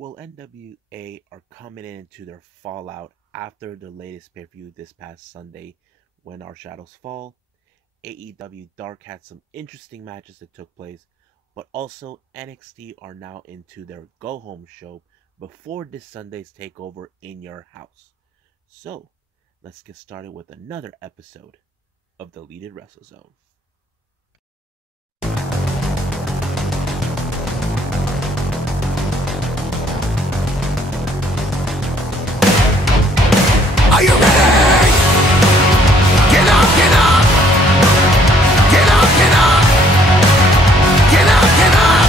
Well, NWA are coming into their fallout after the latest pay-per-view this past Sunday, When Our Shadows Fall. AEW Dark had some interesting matches that took place, but also NXT are now into their Go Home show before this Sunday's Takeover in your house. So, let's get started with another episode of Deleted Wrestle Zone. Are you ready? Get up, get up! Get up, get up! Get up, get up!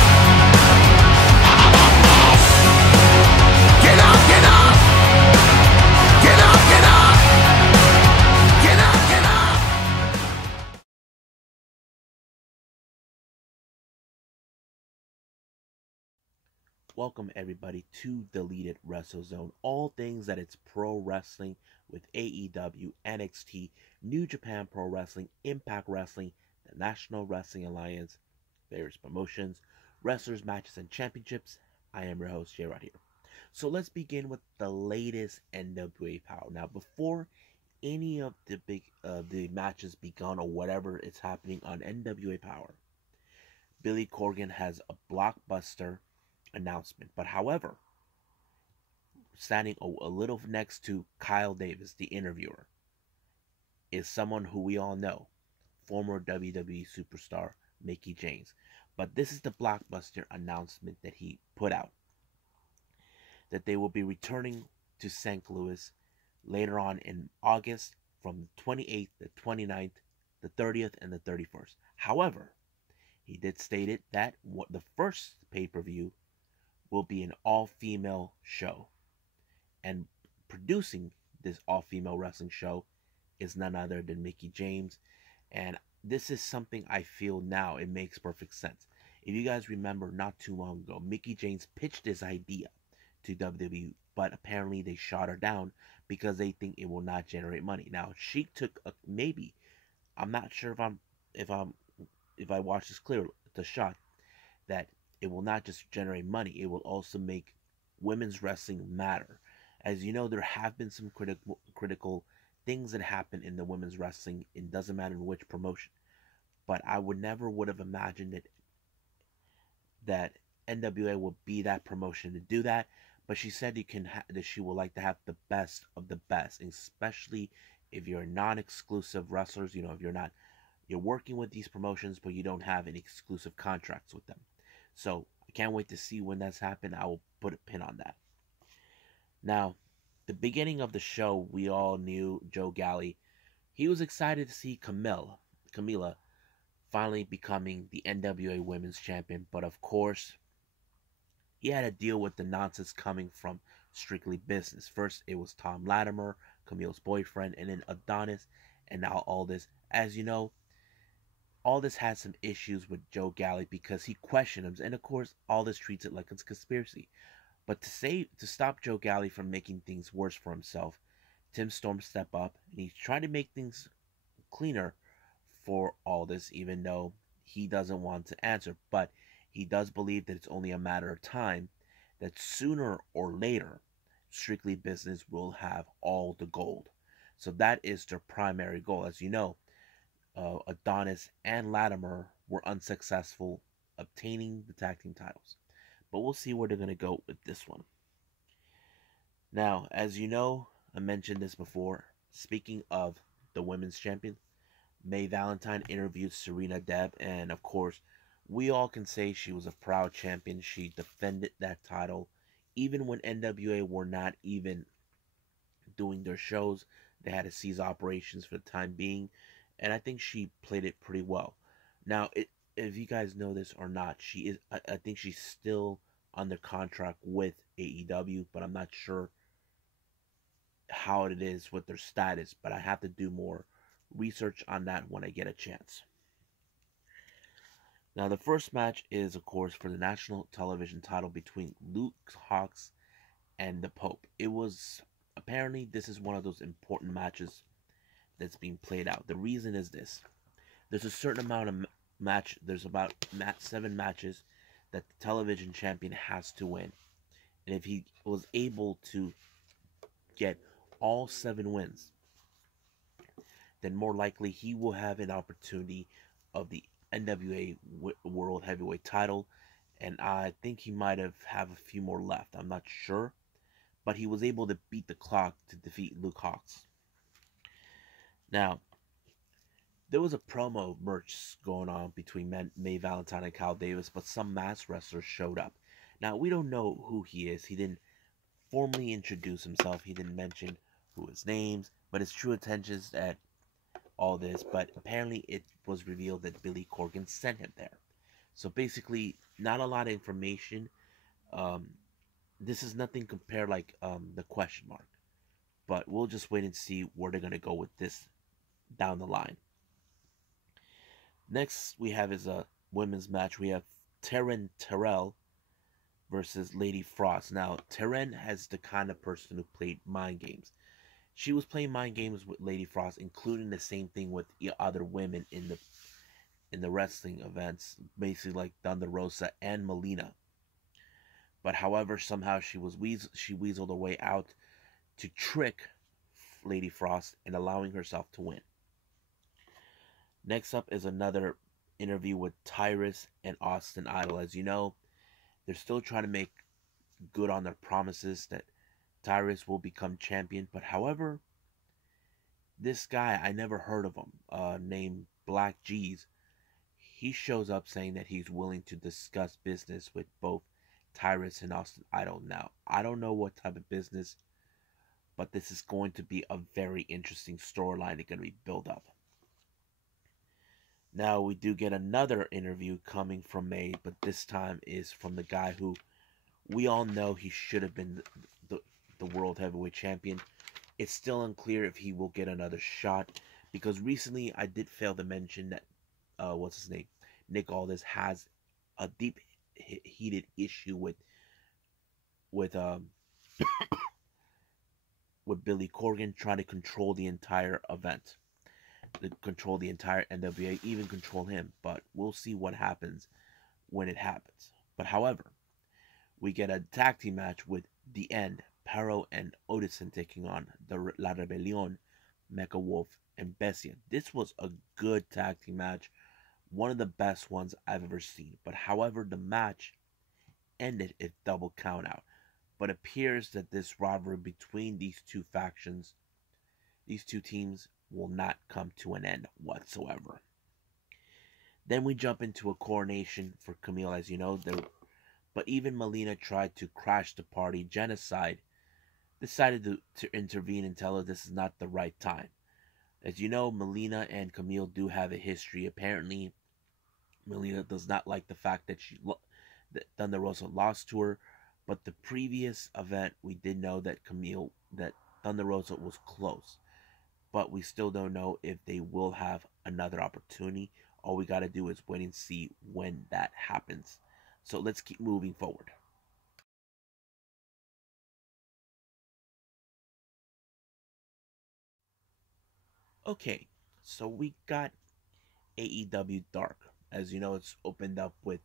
Get up, get up! Get up, get up! Get up, get up! Welcome everybody to Deleted Wrestle Zone. All things that it's pro wrestling with AEW, NXT, New Japan Pro Wrestling, Impact Wrestling, the National Wrestling Alliance, various promotions, wrestlers, matches, and championships. I am your host, Jay right here. So let's begin with the latest NWA Powerrr. Now, before any of the matches begun or whatever is happening on NWA Powerrr, Billy Corgan has a blockbuster announcement. But however, standing a little next to Kyle Davis, the interviewer, is someone who we all know, former WWE superstar Mickie James. But this is the blockbuster announcement that he put out, that they will be returning to St. Louis later on in August from the 28th, the 29th, the 30th, and the 31st. However, he did state it that the first pay-per-view will be an all-female show. And producing this all-female wrestling show is none other than Mickie James. And this is something I feel now it makes perfect sense. If you guys remember, not too long ago, Mickie James pitched this idea to WWE, but apparently they shot her down because they think it will not generate money. Now, she took maybe, I'm not sure if I watch this clear, the shot that it will not just generate money, it will also make women's wrestling matter. As you know, there have been some critical things that happen in the women's wrestling. It doesn't matter in which promotion. But I would have imagined it that NWA would be that promotion to do that. But she said that she would like to have the best of the best, especially if you're non-exclusive wrestlers. You know, if you're working with these promotions, but you don't have any exclusive contracts with them. So I can't wait to see when that's happened. I will put a pin on that. Now, the beginning of the show, we all knew Joe Galli. He was excited to see Camila finally becoming the NWA Women's Champion. But of course, he had to deal with the nonsense coming from Strictly Business. First, it was Tom Latimer, Camila's boyfriend, and then Adonis, and now Aldis. As you know, Aldis had some issues with Joe Galli because he questioned him, and of course, Aldis treats it like it's a conspiracy. But to stop Joe Galli from making things worse for himself, Tim Storm stepped up and he tried to make things cleaner for Aldis, even though he doesn't want to answer. But he does believe that it's only a matter of time, that sooner or later, Strictly Business will have all the gold. So that is their primary goal. As you know, Adonis and Latimer were unsuccessful obtaining the tag team titles. But we'll see where they're going to go with this one. Now, as you know, I mentioned this before. Speaking of the women's champion, May Valentine interviewed Serena Deeb. And of course, we all can say she was a proud champion. She defended that title. Even when NWA were not even doing their shows, they had to cease operations for the time being. And I think she played it pretty well. Now, if you guys know this or not, I think she's still under contract with AEW, but I'm not sure how it is with their status. But I have to do more research on that when I get a chance. Now, the first match is, of course, for the national television title between Luke Hawx and the Pope. Apparently, this is one of those important matches that's being played out. The reason is this. There's a certain amount of there's about 7 matches that the television champion has to win. And if he was able to get all 7 wins, then more likely he will have an opportunity of the NWA World Heavyweight title. And I think he might have a few more left. I'm not sure. But he was able to beat the clock to defeat Luke Hawx. Now, there was a promo merch going on between May Valentine and Kyle Davis, but some masked wrestlers showed up. Now, we don't know who he is. He didn't formally introduce himself. He didn't mention who his names, but his true intentions at all this. But apparently it was revealed that Billy Corgan sent him there. So basically, not a lot of information. This is nothing compared like the question mark. But we'll just wait and see where they're going to go with this down the line. Next, we have is a women's match. We have Taryn Terrell versus Lady Frost. Now, Taryn has the kind of person who played mind games. She was playing mind games with Lady Frost, including the same thing with other women in the wrestling events, basically like Thunder Rosa and Melina. But however, somehow she weaseled her way out to trick Lady Frost and allowing herself to win. Next up is another interview with Tyrus and Austin Idol. As you know, they're still trying to make good on their promises that Tyrus will become champion. But however, this guy, I never heard of him, named Black G's, he shows up saying that he's willing to discuss business with both Tyrus and Austin Idol. Now, I don't know what type of business, but this is going to be a very interesting storyline that's going to be built up. Now, we do get another interview coming from May, but this time is from the guy who we all know he should have been the World Heavyweight Champion. It's still unclear if he will get another shot, because recently I did fail to mention that, what's his name? Nick Aldis has a deep heated issue with Billy Corgan trying to control the entire event, control the entire NWA, even control him. But we'll see what happens when it happens. But however, we get a tag team match with The End, Perro and Odison taking on the La Rebelión, Mecha Wolf and vszia. This was a good tag team match, one of the best ones I've ever seen. But however, the match ended at double count out. But it appears that this rivalry between these two factions, these two teams, will not come to an end whatsoever. Then we jump into a coronation for Camille, as you know. But even Melina tried to crash the party. Genocide decided to intervene and tell her this is not the right time. As you know, Melina and Camille do have a history. Apparently, Melina does not like the fact that that Thunder Rosa lost to her. But the previous event, we did know that Thunder Rosa was close. But we still don't know if they will have another opportunity. All we got to do is wait and see when that happens. So let's keep moving forward. Okay, so we got AEW Dark. As you know, it's opened up with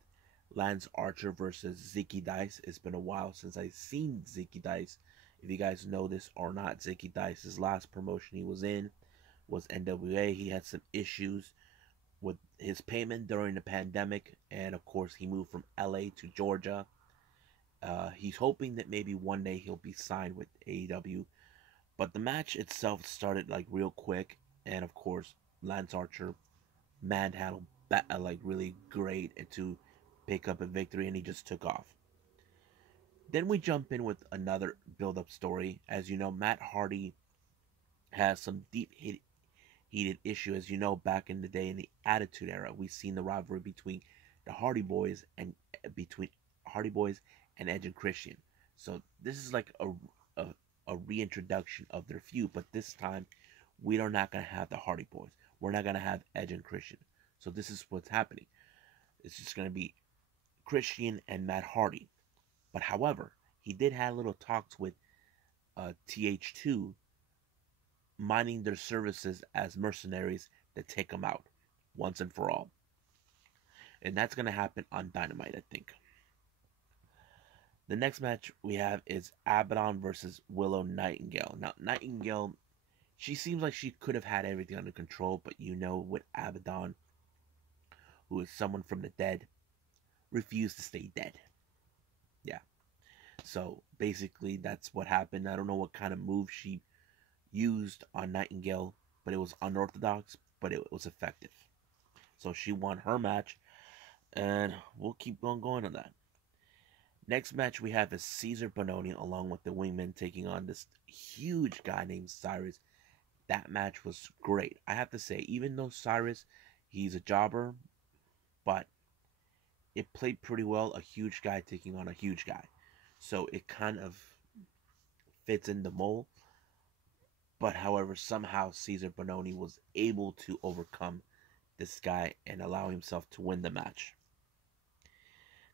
Lance Archer versus Zicky Dice. It's been a while since I've seen Zicky Dice. If you guys know this or not, Zicky Dice's last promotion he was in was NWA. He had some issues with his payment during the pandemic, and of course he moved from LA to Georgia. He's hoping that maybe one day he'll be signed with AEW, but the match itself started like real quick, and of course Lance Archer manhandled like really great to pick up a victory, and he just took off. Then we jump in with another build-up story. As you know, Matt Hardy has some deep heated issue. As you know, back in the day in the Attitude Era, we've seen the rivalry between the Hardy Boys and Edge and Christian. So this is like a reintroduction of their feud, but this time we are not going to have the Hardy Boys. We're not going to have Edge and Christian. So this is what's happening. It's just going to be Christian and Matt Hardy. But however, he did have little talks with TH2, mining their services as mercenaries to take them out once and for all. And that's going to happen on Dynamite, I think. The next match we have is Abaddon versus Willow Nightingale. Now, Nightingale, she seems like she could have had everything under control, but with Abaddon, who is someone from the dead, refused to stay dead. Yeah. So basically, that's what happened. I don't know what kind of move she used on Nightingale, but it was unorthodox, but it was effective. So she won her match, and we'll keep on going on that. Next match we have is Cesar Bononi along with the Wingmen taking on this huge guy named Cyrus. That match was great. I have to say, even though Cyrus, he's a jobber, but it played pretty well. A huge guy taking on a huge guy. So it kind of fits in the mold. But however, somehow Cesar Bononi was able to overcome this guy and allow himself to win the match.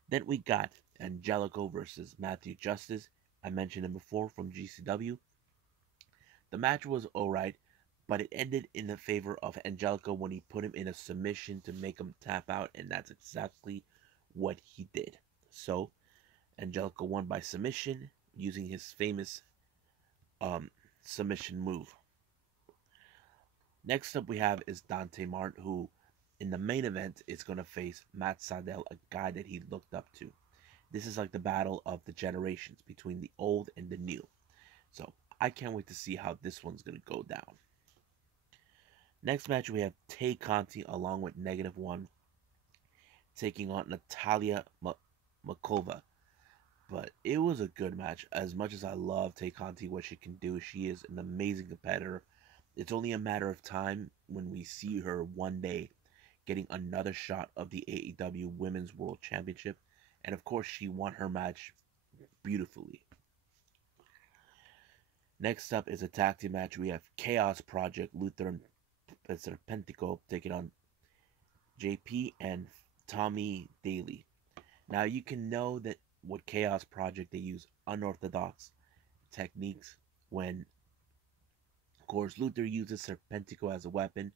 Then we got Angelico versus Matthew Justice. I mentioned him before from GCW. The match was alright, but it ended in the favor of Angelico when he put him in a submission to make him tap out, and that's exactly what he did. So, Angelico won by submission using his famous submission move. Next up we have is Dante Martin, who in the main event is going to face Matt Sydal, a guy that he looked up to. This is like the battle of the generations between the old and the new. So I can't wait to see how this one's going to go down. Next match we have Tay Conti along with -1 taking on Natalia Makova. But it was a good match. As much as I love Tay Conti, what she can do, she is an amazing competitor. It's only a matter of time when we see her one day getting another shot of the AEW Women's World Championship. And of course, she won her match beautifully. Next up is a tag team match. We have Chaos Project, Luther and Serpentico taking on JP and Tommy Daly. Now you can know that with Chaos Project they use unorthodox techniques when, of course, Luther uses Serpentico as a weapon,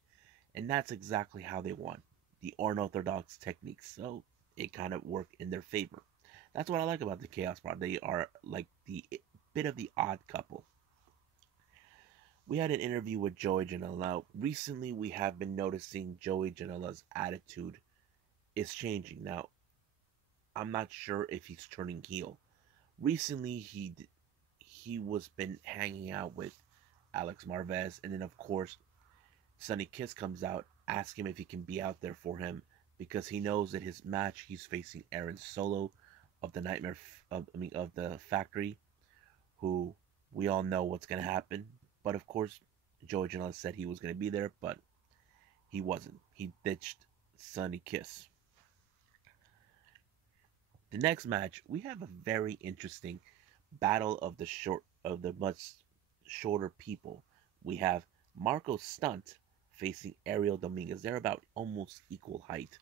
and that's exactly how they won. The unorthodox techniques. So it kind of worked in their favor. That's what I like about the Chaos Project. They are like the bit of the odd couple. We had an interview with Joey Janela. Now, recently we have been noticing Joey Janela's attitude is changing. Now, I'm not sure if he's turning heel. Recently, he was been hanging out with Alex Marvez, and then of course, Sonny Kiss comes out, asking him if he can be out there for him because he knows that his match he's facing Aaron Solo of the of the Factory, who we all know what's gonna happen. But of course, Joey Janela said he was gonna be there, but he wasn't. He ditched Sonny Kiss. The next match, we have a very interesting battle of the much shorter people. We have Marco Stunt facing Ariel Dominguez. They're about almost equal height.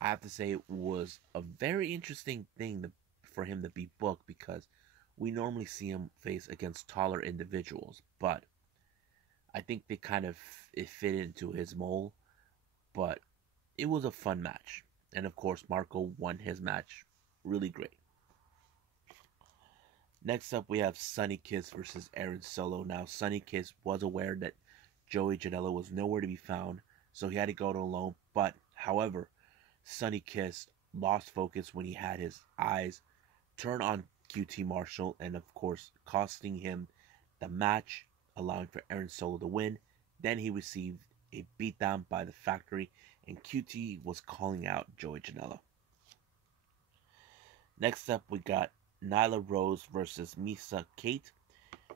I have to say it was a very interesting thing for him to be booked because we normally see him face against taller individuals, but I think they kind of it fit into his mold. But it was a fun match, and of course Marco won his match really great. Next up we have Sonny Kiss versus Aaron Solo. Now Sonny Kiss was aware that Joey Janela was nowhere to be found, so he had to go it alone. But however, Sonny Kiss lost focus when he had his eyes turn on QT Marshall, and of course costing him the match, allowing for Aaron Solo to win. Then he received a beatdown by the Factory, and QT was calling out Joey Janela. Next up we got Nyla Rose versus Misa Kate.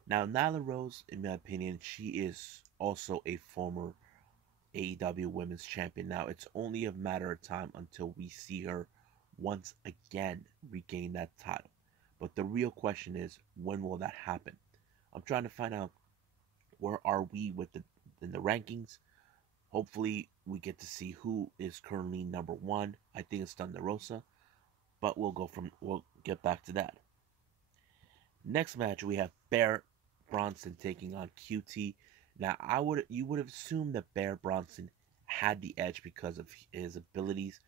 Now Nyla Rose, in my opinion, she is also a former AEW Women's Champion. Now it's only a matter of time until we see her once again regain that title. But the real question is, when will that happen? I'm trying to find out where are we in the rankings. Hopefully we get to see who is currently number 1. I think it's Thunder Rosa, but we'll get back to that. Next match we have Bear Bronson taking on QT. Now you would have assumed that Bear Bronson had the edge because of his abilities,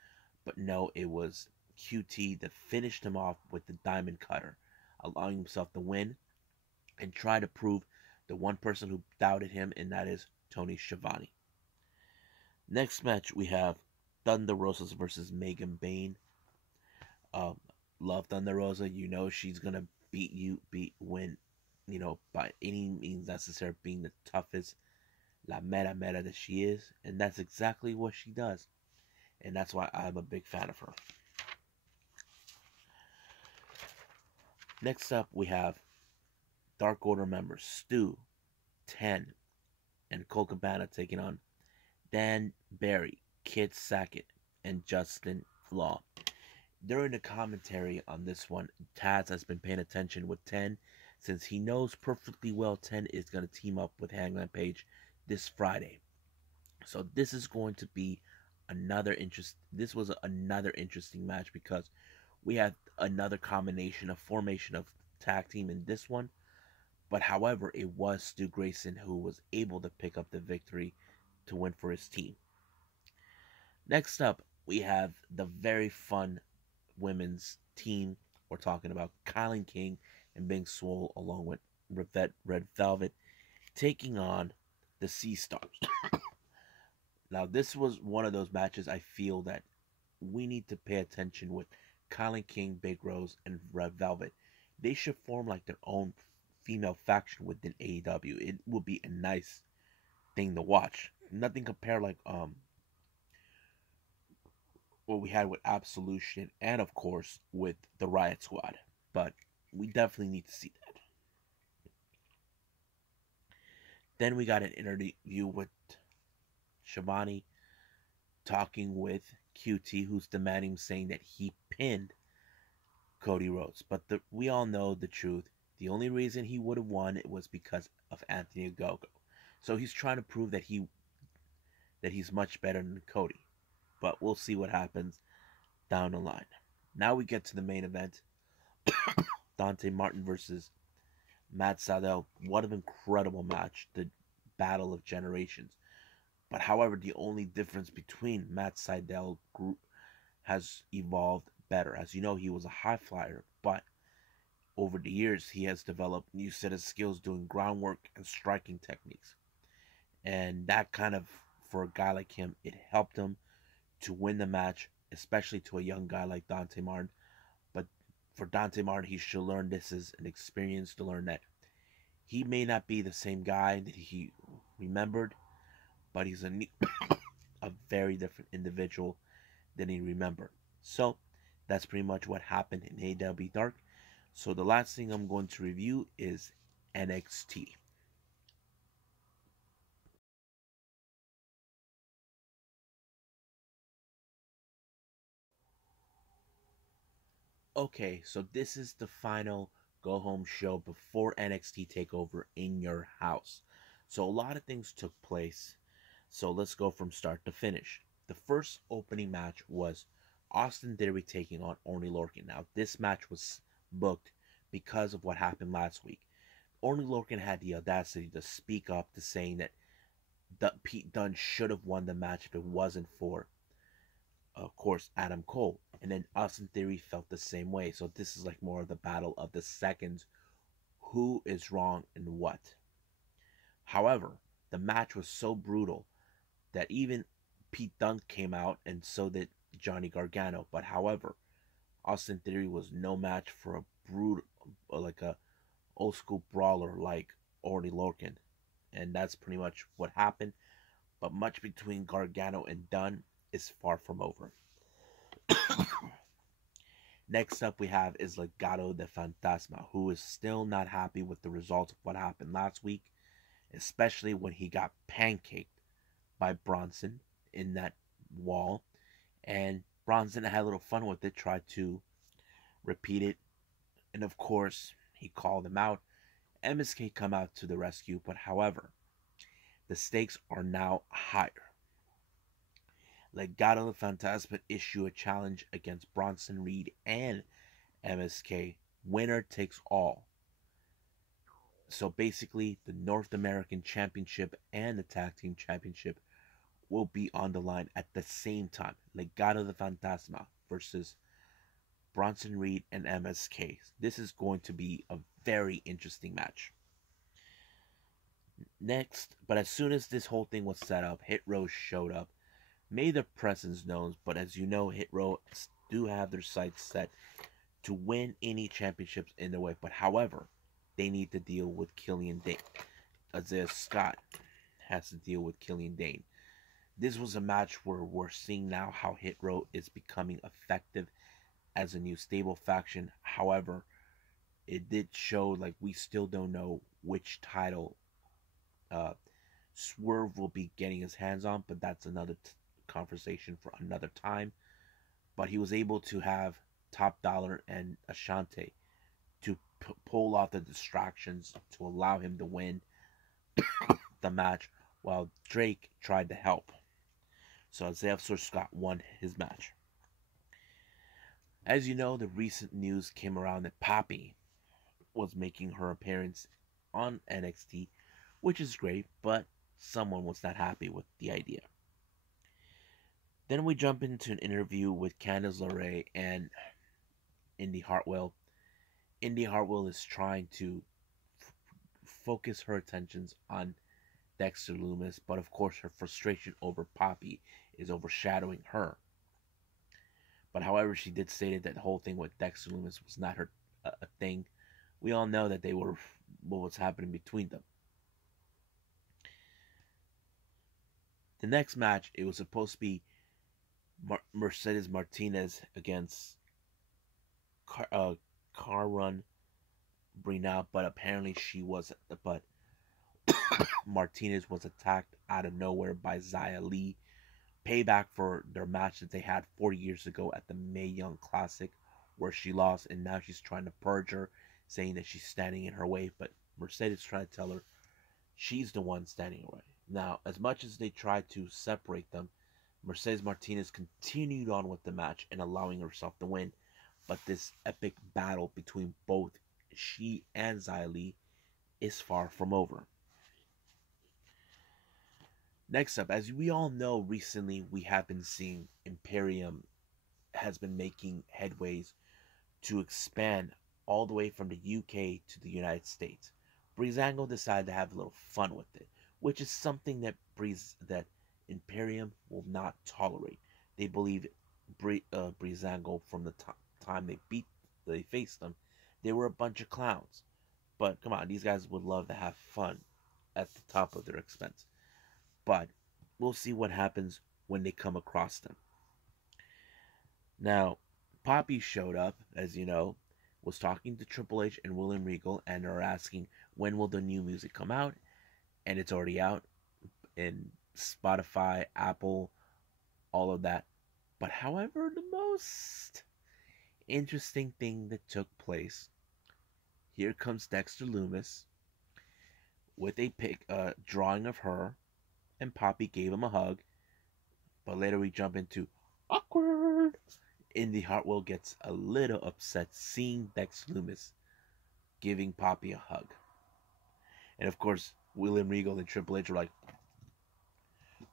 but no, it was QT to finish him off with the Diamond Cutter, allowing himself to win and try to prove the one person who doubted him, and that is Tony Schiavone. Next match, we have Thunder Rosa versus Megan Bayne. Love Thunder Rosa. You know she's going to win, by any means necessary, being the toughest La Mera Mera that she is. And that's exactly what she does. And that's why I'm a big fan of her. Next up, we have Dark Order members Stu, Ten, and Cole Cabana taking on Dan Barry, Kid Sackett, and Justin Law. During the commentary on this one, Taz has been paying attention with 10 since he knows perfectly well 10 is going to team up with Hangman Page this Friday. So this is going to be another interesting match because we have another formation of tag team in this one. But however, it was Stu Grayson who was able to pick up the victory to win for his team. Next up, we have the very fun women's team. We're talking about Kylan King and Big Swole along with Red Velvet taking on the Sea Stars. Now, this was one of those matches I feel that we need to pay attention with Kylan King, Big Rose, and Red Velvet. They should form like their own female faction within AEW. It would be a nice thing to watch. Nothing compared like what we had with Absolution and of course with the Riot Squad. But we definitely need to see that. Then we got an interview with Schiavone talking with QT, who's demanding, saying that he pinned Cody Rhodes. But we all know the truth. The only reason he would have won it was because of Anthony Ogogo. So he's trying to prove that he's much better than Cody. But we'll see what happens down the line. Now we get to the main event. Dante Martin versus Matt Sydal. What an incredible match. The Battle of Generations. But however, the only difference between Matt Sydal group has evolved better. As you know, he was a high flyer, but over the years, he has developed new set of skills doing groundwork and striking techniques. And that kind of, for a guy like him, it helped him to win the match, especially to a young guy like Dante Martin. But for Dante Martin, he should learn this is an experience to learn that he may not be the same guy that he remembered, but he's a very different individual than he remembered. So that's pretty much what happened in AEW Dark. So the last thing I'm going to review is NXT. Okay, so this is the final go home show before NXT Takeover in your house. So a lot of things took place. So let's go from start to finish. The first opening match was Austin Theory taking on Oney Lorcan. Now this match was booked because of what happened last week. Oney Lorcan had the audacity to speak up to saying that Pete Dunne should have won the match if it wasn't for, of course, Adam Cole. And then Austin Theory felt the same way. So this is like more of the battle of the seconds. Who is wrong and what? However, the match was so brutal that even Pete Dunne came out, and so did Johnny Gargano. But however, Austin Theory was no match for a brutal, like a old school brawler like Oney Lorcan. And that's pretty much what happened. But much between Gargano and Dunne is far from over. Next up we have is Legado de Fantasma, who is still not happy with the results of what happened last week, especially when he got pancaked by Bronson in that wall. And Bronson had a little fun with it, tried to repeat it, and of course he called him out. MSK come out to the rescue, but however, the stakes are now higher. Legado de Fantasma issue a challenge against Bronson Reed and MSK. Winner takes all. So basically, the North American Championship and the Tag Team Championship will be on the line at the same time. Legado de Fantasma versus Bronson Reed and MSK. This is going to be a very interesting match. Next, but as soon as this whole thing was set up, Hit Row showed up, made their presence known, but as you know, Hit Row do have their sights set to win any championships in their way. But however, they need to deal with Killian Dane. Isaiah Scott has to deal with Killian Dane. This was a match where we're seeing now how Hit Row is becoming effective as a new stable faction. However, it did show like we still don't know which title Swerve will be getting his hands on, but that's another conversation for another time. But he was able to have Top Dollar and Ashante to pull off the distractions to allow him to win the match, while Drake tried to help. So Isaiah Scott won his match. As you know, the recent news came around that Poppy was making her appearance on NXT, which is great, but someone was not happy with the idea. Then we jump into an interview with Candice LeRae and Indy Hartwell. Indy Hartwell is trying to focus her attentions on Dexter Lumis, but of course her frustration over Poppy is overshadowing her. But however, she did state that the whole thing with Dexter Lumis was not her a thing. We all know that what was happening between them. The next match, it was supposed to be Mercedes Martinez against Carrun Brina, but apparently Martinez was attacked out of nowhere by Xia Li. Payback for their match that they had 4 years ago at the Mae Young Classic, where she lost, and now she's trying to purge her, saying that she's standing in her way, but Mercedes trying to tell her she's the one standing in her way. Now, as much as they tried to separate them, Mercedes Martinez continued on with the match and allowing herself to win, but this epic battle between both she and Xia Li is far from over. Next up, as we all know, recently we have been seeing Imperium has been making headways to expand all the way from the UK to the United States. Breezango decided to have a little fun with it, which is something that Imperium will not tolerate. They believe Breezango, from the time they faced them, they were a bunch of clowns. But come on, these guys would love to have fun at the top of their expense. But we'll see what happens when they come across them. Now, Poppy showed up, as you know, was talking to Triple H and William Regal, and are asking when will the new music come out, and it's already out in Spotify, Apple, all of that. But however, the most interesting thing that took place, here comes Dexter Lumis with a drawing of her, and Poppy gave him a hug. But later we jump into awkward. Indy Hartwell gets a little upset seeing Dexter Lumis giving Poppy a hug. And of course, William Regal and Triple H are like,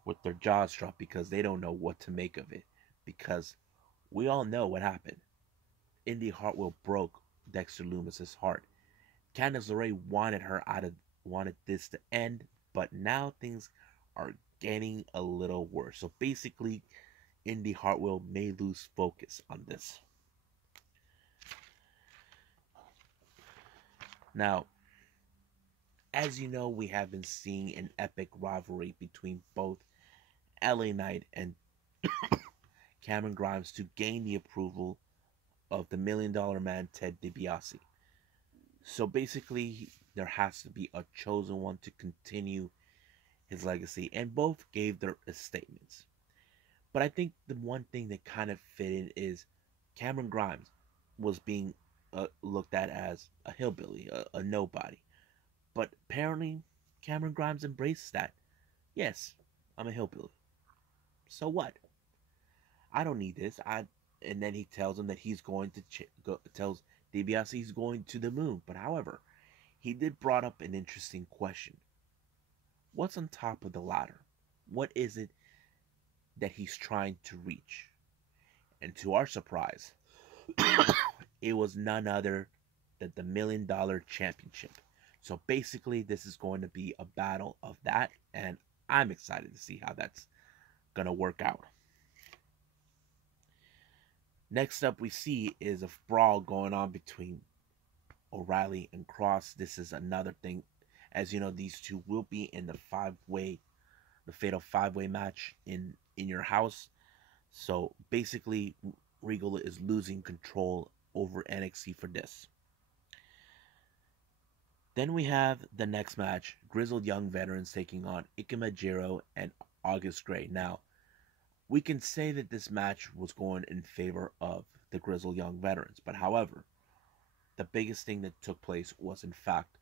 with their jaws dropped, because they don't know what to make of it. Because we all know what happened. Indy Hartwell broke Dexter Lumis' heart. Candice LeRae wanted this to end, but now things are getting a little worse. So basically, Indy Hartwell may lose focus on this. Now, as you know, we have been seeing an epic rivalry between both LA Knight and Cameron Grimes to gain the approval of the $1 Million Man, Ted DiBiase. So basically, there has to be a chosen one to continue his legacy, and both gave their statements. But I think the one thing that kind of fit in is Cameron Grimes was being looked at as a hillbilly, a nobody. But apparently, Cameron Grimes embraced that. Yes, I'm a hillbilly. So what? I don't need this. And then he tells him that he's going to tells DiBiase he's going to the moon. But however, he did brought up an interesting question. What's on top of the ladder? What is it that he's trying to reach? And to our surprise, it was none other than the $1 Million Championship. So basically, this is going to be a battle of that, and I'm excited to see how that's going to work out. Next up, we see is a brawl going on between OReilly and Cross. This is another thing. As you know, these two will be in the fatal five-way match in your house. So basically, Regal is losing control over NXT for this. Then we have the next match, Grizzled Young Veterans taking on Ikimajiro and August Gray. Now, we can say that this match was going in favor of the Grizzled Young Veterans, but however, the biggest thing that took place was, in fact,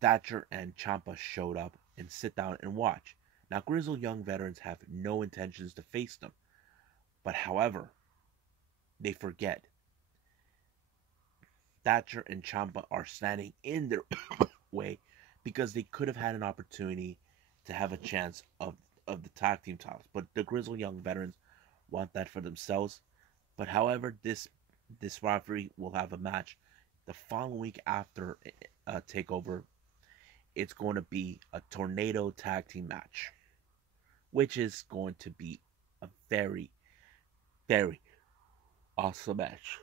Thatcher and Ciampa showed up and sit down and watch. Now, Grizzled Young Veterans have no intentions to face them, but however, they forget Thatcher and Ciampa are standing in their way because they could have had an opportunity to have a chance of the tag team titles. But the Grizzled Young Veterans want that for themselves. But however, this rivalry will have a match the following week after Takeover. It's going to be a tornado tag team match, which is going to be a very, very awesome match.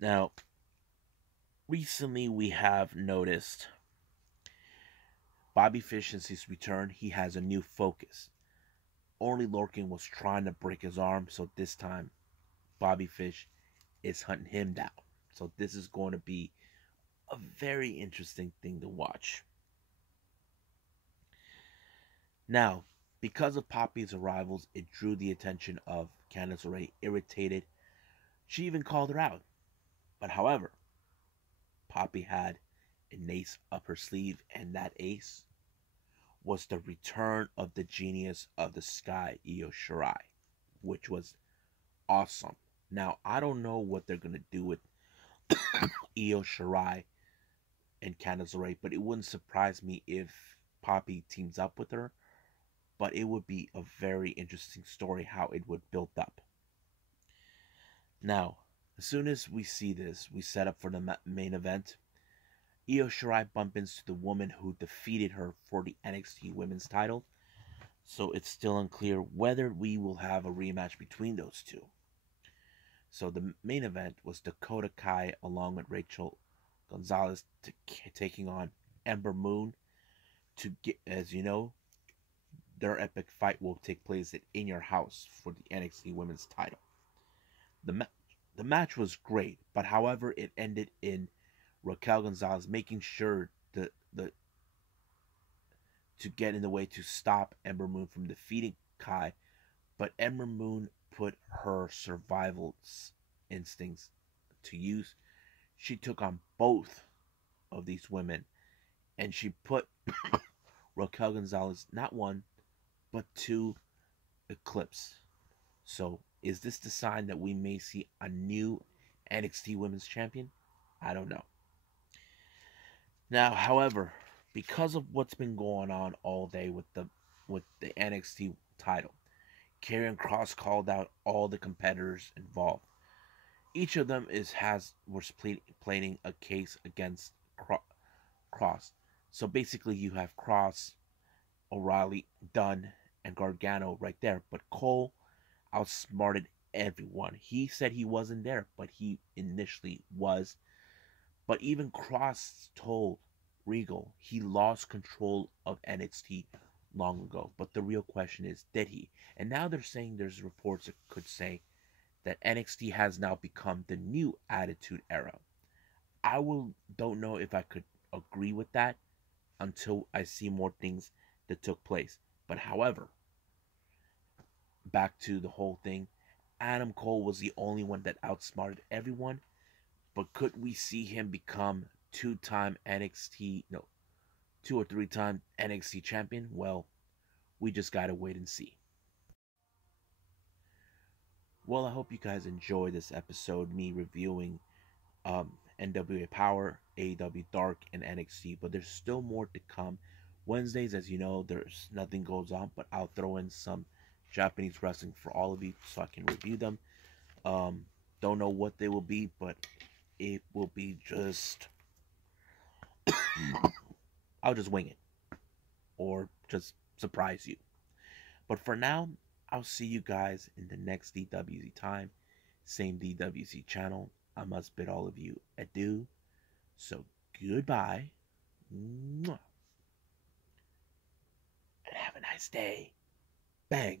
Now, recently we have noticed Bobby Fish, since his return, he has a new focus. Only Lorcan was trying to break his arm, so this time Bobby Fish is hunting him down. So this is going to be a very interesting thing to watch. Now, because of Poppy's arrivals, it drew the attention of Candice LeRae, irritated. She even called her out. But however, Poppy had an ace up her sleeve, and that ace was the return of the genius of the sky, Io Shirai, which was awesome. Now, I don't know what they're going to do with Io Shirai and Candice LeRae, but it wouldn't surprise me if Poppy teams up with her. But it would be a very interesting story how it would build up. Now, as soon as we see this, we set up for the main event. Io Shirai bumps into the woman who defeated her for the NXT Women's title. So it's still unclear whether we will have a rematch between those two. So the main event was Dakota Kai along with Raquel Gonzalez taking on Ember Moon. To get, as you know, their epic fight will take place in your house for the NXT Women's title. The match was great, but however, it ended in Raquel Gonzalez making sure to get in the way to stop Ember Moon from defeating Kai, but Ember Moon put her survival instincts to use. She took on both of these women, and she put Raquel Gonzalez not one, but two eclipse. So, is this the sign that we may see a new NXT Women's Champion? I don't know. Now, however, because of what's been going on all day with the NXT title, Karrion Kross called out all the competitors involved. Each of them was pleading a case against Kross. So basically, you have Kross, OReilly, Dunn, and Gargano right there. But Cole outsmarted everyone. He said he wasn't there, but he initially was. But even Kross told Regal he lost control of NXT long ago. But the real question is, did he? And now they're saying there's reports that could say that NXT has now become the new Attitude Era. Don't know if I could agree with that until I see more things that took place. But however, back to the whole thing, Adam Cole was the only one that outsmarted everyone. But could we see him become two or three-time NXT champion? Well, we just gotta wait and see. Well, I hope you guys enjoyed this episode, me reviewing NWA Powerrr, AEW Dark, and NXT. But there's still more to come. Wednesdays, as you know, there's nothing goes on, but I'll throw in some Japanese wrestling for all of you so I can review them. Don't know what they will be, but it will be just... I'll just wing it. Or just surprise you. But for now, I'll see you guys in the next DWZ time. Same DWZ channel. I must bid all of you adieu. So goodbye. Mwah. And have a nice day. Bang.